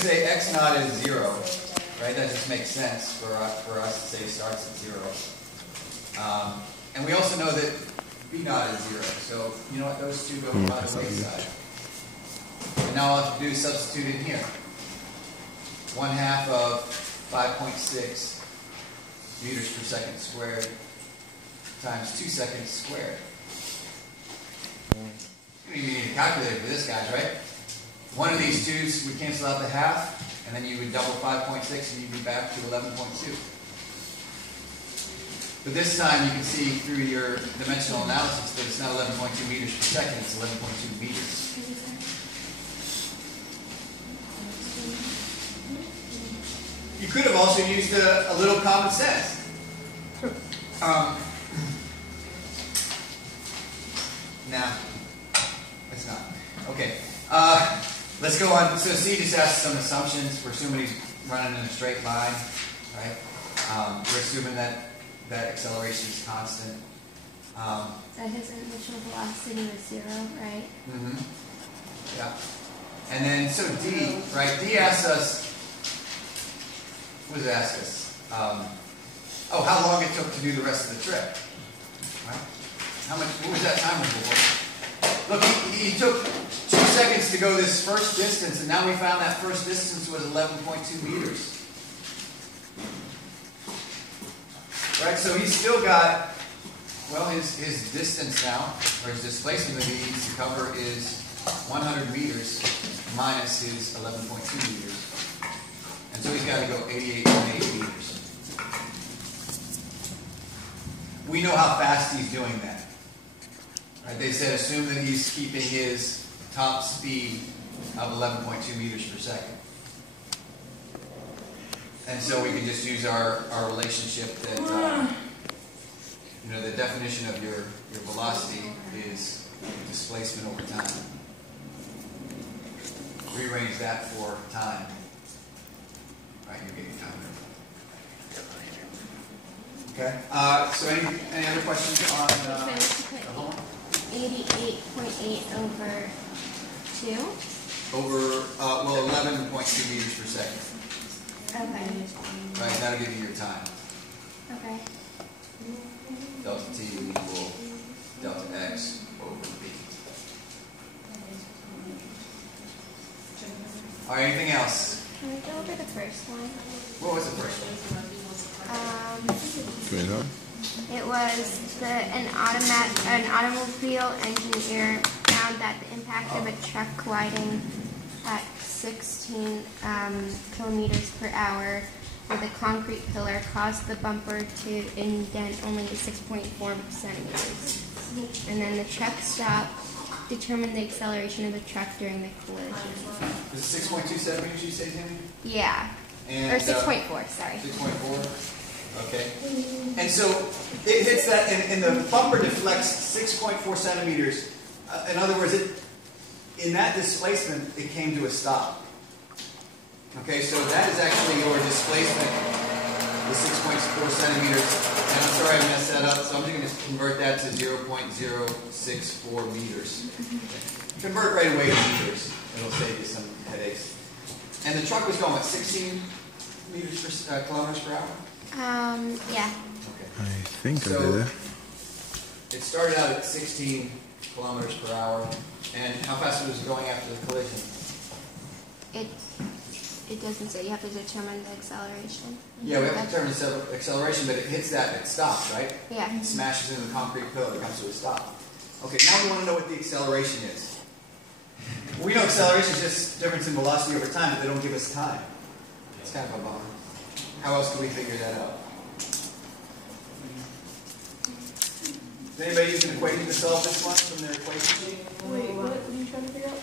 to say x naught is 0, right? That just makes sense for us to say starts at 0. And we also know that b naught is 0. So you know what? Those two go by the wayside. And now all I have to do is substitute in here. 1/2 of 5.6 meters per second squared times 2 seconds squared. You don't even need a calculator for this, guys, right? One of these twos would cancel out the half, and then you would double 5.6 and you'd be back to 11.2. But this time you can see through your dimensional analysis that it's not 11.2 meters per second, it's 11.2 meters. You could have also used a little common sense. Nah, it's not. Okay, let's go on. So C just asks some assumptions. We're assuming he's running in a straight line, right? We're assuming that acceleration is constant. That his initial velocity was 0, right? Mm-hmm. Yeah. And then, so D, right? D asks us, what does it ask us? How long it took to do the rest of the trip. Right? What was that time interval? Look, he took 2 seconds to go this first distance, and now we found that first distance was 11.2 meters. Right, so he's still got, well, his distance now, or his displacement that he needs to cover is 100 meters minus his 11.2 meters. And so he's got to go 88.8 meters. We know how fast he's doing that. Right, they said assume that he's keeping his top speed of 11.2 meters per second. And so we can just use our relationship that, the definition of your velocity is displacement over time. Rearrange that for time. Right, you're getting time. Okay. So any other questions on the whole? 88.8 over 2? Over, 11.2 meters per second. Okay. Right, that'll give you your time. Okay. Delta t will equal delta x over b. All right, anything else? Can we go over the first one? What was the first one? It was an automobile engineer found that the impact of a truck colliding at 16 kilometers per hour with a concrete pillar caused the bumper to indent only 6.4 centimeters. And then the truck stop determined the acceleration of the truck during the collision. Is it 6.2 centimeters you say, Tammy? Yeah. And, or 6.4, sorry. 6.4? Okay. And so it hits that, and the bumper deflects 6.4 centimeters. In other words, in that displacement, it came to a stop. Okay, so that is actually your displacement, the 6.4 centimeters. And I'm sorry I messed that up, so I'm just going to convert that to 0.064 meters. Convert right away to meters. It'll save you some headaches. And the truck was going at 16 kilometers per hour? Yeah. Okay. I think so I did it. It started out at 16 kilometers per hour. And how fast was it going after the collision? It doesn't say. You have to determine the acceleration. Yeah, we have to determine the acceleration, but it hits that and it stops, right? Yeah. It smashes into the concrete pillar, it comes to a stop. Okay, now we want to know what the acceleration is. We know acceleration is just difference in velocity over time, but they don't give us time. It's kind of a bummer. How else can we figure that out? Does anybody use an equation to solve this one from their equation sheet? Wait, what are you trying to figure out?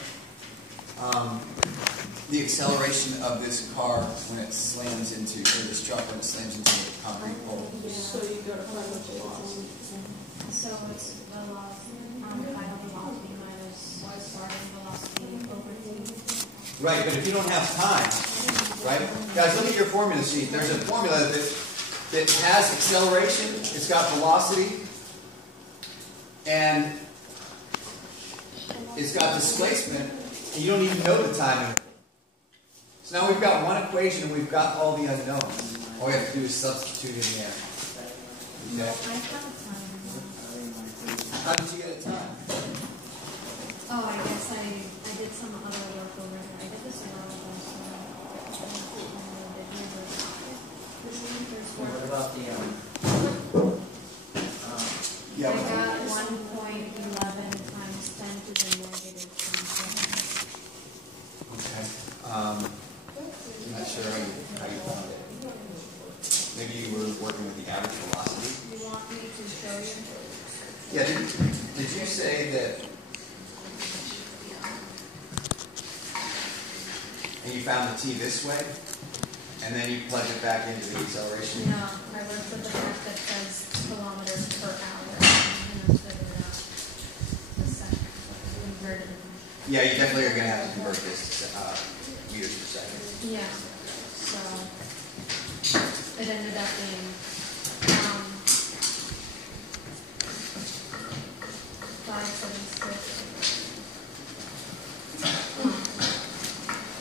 The acceleration of this car when it slams into, or this truck when it slams into the concrete pole. So you gotta find the velocity. So it's final velocity minus starting velocity over t. Right, but if you don't have time, right? Guys, look at your formula sheet. There's a formula that has acceleration, it's got velocity, and it's got displacement, and you don't even know the timing. So now we've got one equation and we've got all the unknowns. All we have to do is substitute in there. Okay? I have a time. How did you get a time? Oh, I guess I did some other work over here. I did this a while ago, so What about the Yeah. I got 1.11 times 10 to the negative 27. Okay. I'm not sure how you found it. Maybe you were working with the average velocity. You want me to show you? Yeah. Did you say that? And you found the t this way, and then you plug it back into the acceleration? No, I worked with the graph that says kilometers per hour, and then figured out the second, converted it. Yeah, you definitely are going to have to convert this to meters per second. Yeah, so it ended up being 576.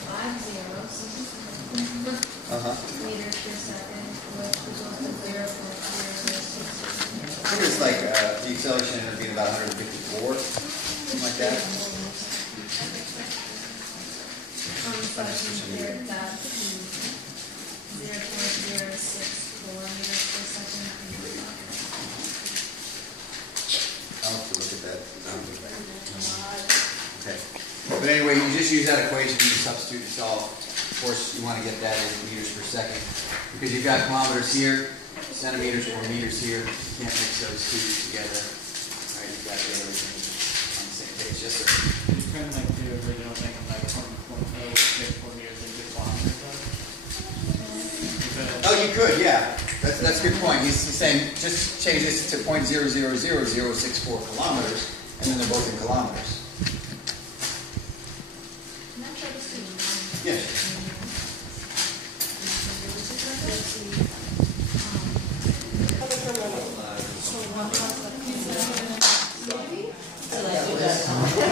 5 zeros meters per second, which equals to 0.006. I think it's like the acceleration ended up being about 154, something like that. So I compared that to 0.064 meters per second. I'll have to look at that. Okay. But anyway, you just use that equation, you just substitute and solve. Of course, you want to get that in meters per second. Because you've got kilometers here, centimeters or meters here. You can't mix those two together. All right, you've got to get everything on the same page. Yes, sir. It's kind of like the original thing of like 1.06 meters into kilometers though? Oh, you could, yeah. That's a good point. He's saying just change this to 0.0000064 kilometers, and then they're both in kilometers. Yes.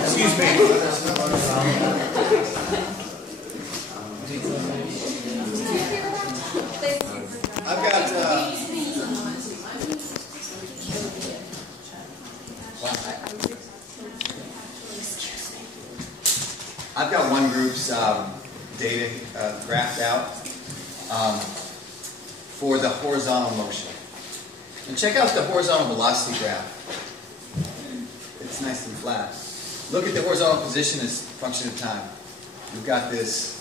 Excuse me. I've got one group's data graphed out for the horizontal motion. And check out the horizontal velocity graph. It's nice and flat. Look at the horizontal position as a function of time. We've got this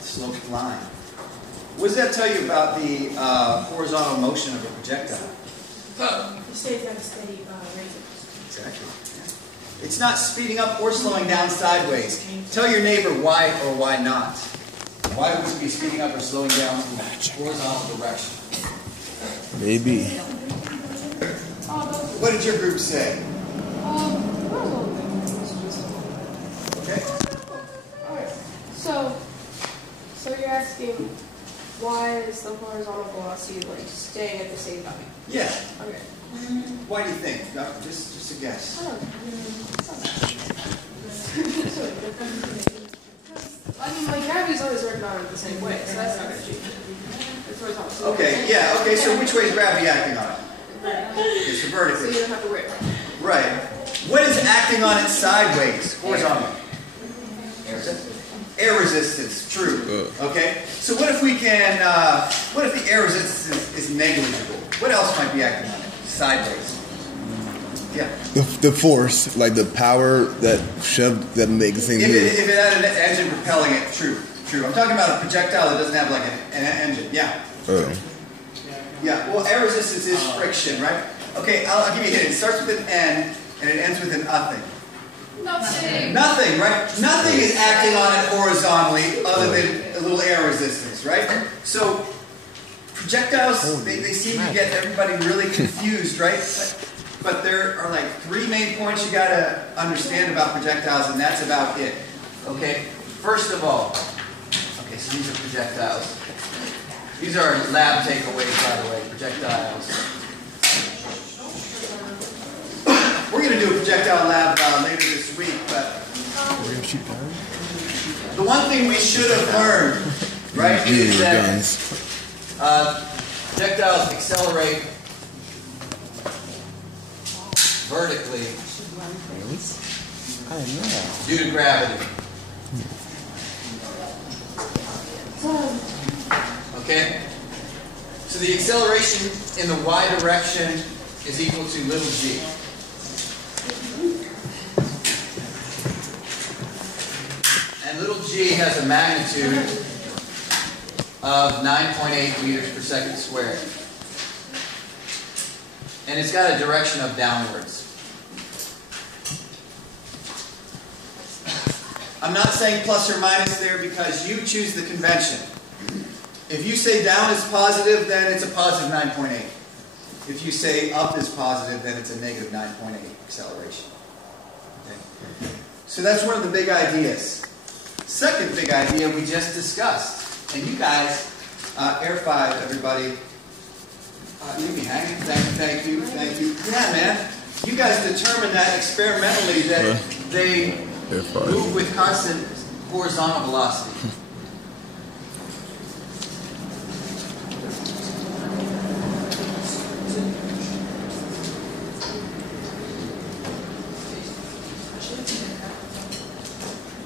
sloped line. What does that tell you about the horizontal motion of a projectile? It stays at a steady rate. Exactly. Yeah. It's not speeding up or slowing down sideways. Tell your neighbor why or why not. Why would it be speeding up or slowing down in the horizontal direction? Maybe. What did your group say? Okay. Alright. So you're asking why is the horizontal velocity like staying at the same time? Yeah. Okay. Why do you think? No, just a guess. I don't know. I mean, my gravity's always working on it the same way, so that's not going to change. It's horizontal. Okay, yeah, okay, so which way is gravity acting on it? It's the So vertical. you don't have to worry about it. Right. What is acting on it sideways? Horizontally. Air resistance, true. Okay, so what if we can, what if the air resistance is negligible? What else might be acting on it? Sideways. Yeah. The force, like the power that makes things If move. it had an engine propelling it, true. I'm talking about a projectile that doesn't have like an engine. Yeah. Oh. Yeah. Well, air resistance is friction, right? Okay, I'll give you a hint. It starts with an N and it ends with an nothing. Nothing, right? Nothing is acting on it horizontally other than a little air resistance, right? So projectiles, they seem to get everybody really confused, right? But there are like 3 main points you got to understand about projectiles, and that's about it. Okay? First of all, okay, so these are projectiles. These are lab takeaways, by the way, projectiles. We're going to do a projectile lab later this week, but the one thing something we should have learned, right, is that projectiles accelerate vertically due to gravity. Okay? So the acceleration in the y direction is equal to little g. And little g has a magnitude of 9.8 meters per second squared. And it's got a direction of downwards. I'm not saying plus or minus there because you choose the convention. If you say down is positive, then it's a positive 9.8. If you say up is positive, then it's a negative 9.8 acceleration. Okay. So that's one of the big ideas. Second big idea we just discussed. And you guys, Air 5, everybody, leave me hanging. Thank you. Yeah, man. You guys determined that experimentally that they move with constant horizontal velocity.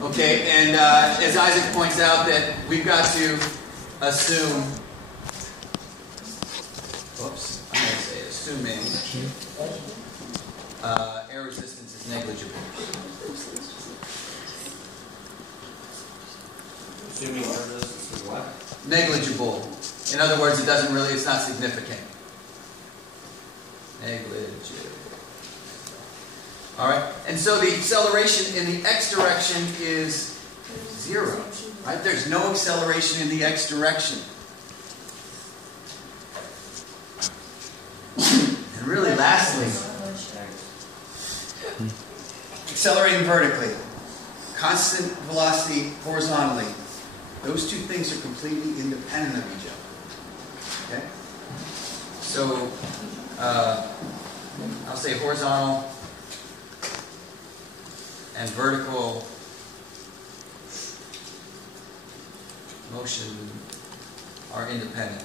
Okay, and as Isaac points out, that we've got to assume, oops, I'm going to say assuming air resistance is negligible. Assuming air resistance is what? Negligible. In other words, it's not significant. Negligible. All right, and so the acceleration in the x direction is 0. Right? There's no acceleration in the x direction. And really, lastly, accelerating vertically, constant velocity horizontally. Those two things are completely independent of each other. Okay? So, I'll say horizontal and vertical motion are independent.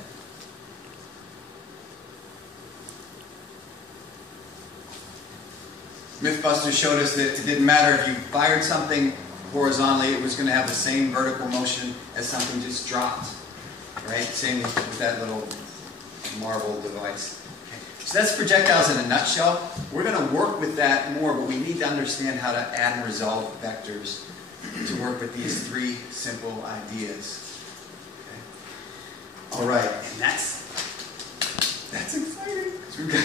Mythbusters showed us that it didn't matter if you fired something horizontally, it was going to have the same vertical motion as something just dropped. Right? Same with that little marble device. So that's projectiles in a nutshell. We're going to work with that more, but we need to understand how to add and resolve vectors to work with these three simple ideas. Okay. All right, and that's exciting. We've got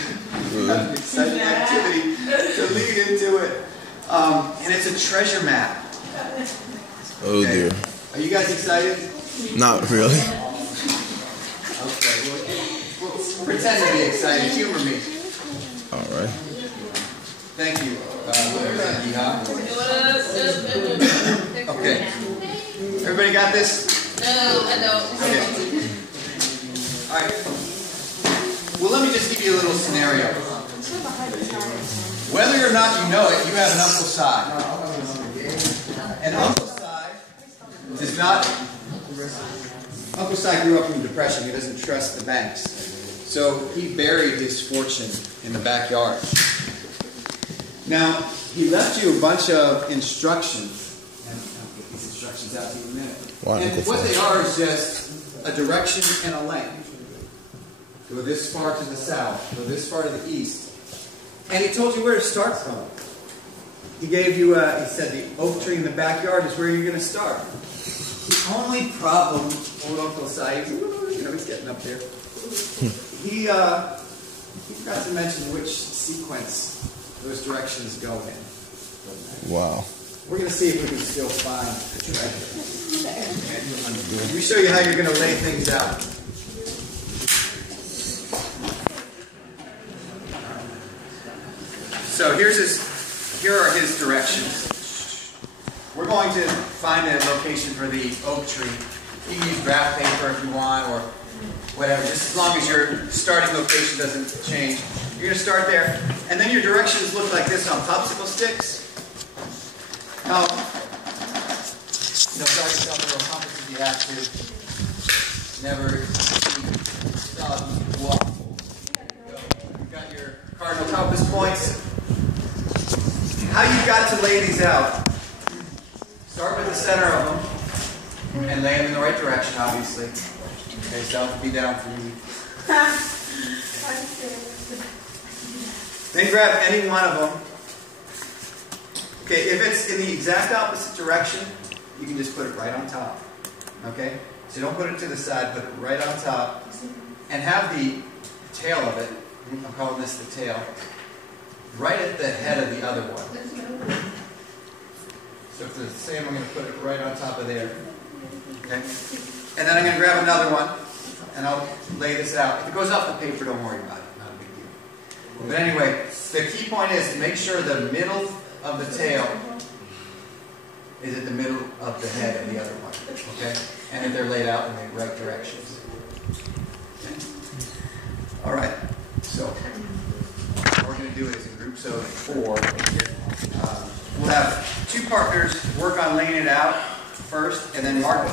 an exciting activity to lead into it. And it's a treasure map. Oh Okay. dear. Are you guys excited? Not really. Okay, we'll pretend to be excited. Humor me. Alright. Thank you. Okay. Everybody got this? No, I don't. Okay. All right. Well, let me just give you a little scenario. Whether or not you know it, you have an Uncle Si. And Uncle Si does not... Uncle Si grew up in the Depression. He doesn't trust the banks. So he buried his fortune in the backyard. Now, he left you a bunch of instructions. And I'll get these instructions out to you in a minute. And what they are is just a direction and a length. Go this far to the south. Go this far to the east. And he told you where to start from. He gave you, he said the oak tree in the backyard is where you're going to start. The only problem, old Uncle Si, he's getting up there. He forgot to mention which sequence those directions go in. Wow. We're going to see if we can still find the treasure. Let me show you how you're going to lay things out. So here are his directions. We're going to find a location for the oak tree. You can use graph paper if you want, or whatever, just as long as your starting location doesn't change. You're going to start there, and then your directions look like this on popsicle sticks. Now, draw yourself a little compass if you have to. Never stop, walk. You've got your cardinal compass points. How you've got to lay these out. Start with the center of them and lay them in the right direction, obviously. Okay, so that would be down for you. Then grab any one of them. Okay, if it's in the exact opposite direction, you can just put it right on top. Okay? So don't put it to the side, put it right on top. And have the tail of it, I'm calling this the tail, right at the head of the other one. So if it's the same, I'm going to put it right on top of there. Okay? And then I'm going to grab another one, and I'll lay this out. If it goes off the paper, don't worry about it. Not a big deal. But anyway, the key point is to make sure the middle of the tail is at the middle of the head of the other one. Okay? And that they're laid out in the right directions. Okay? All right. So what we're going to do is in groups of 4. We'll have 2 partners work on laying it out first, and then mark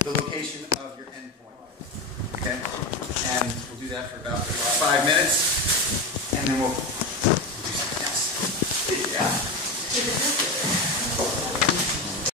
the location of your endpoint. Okay? And we'll do that for about 5 minutes, and then we'll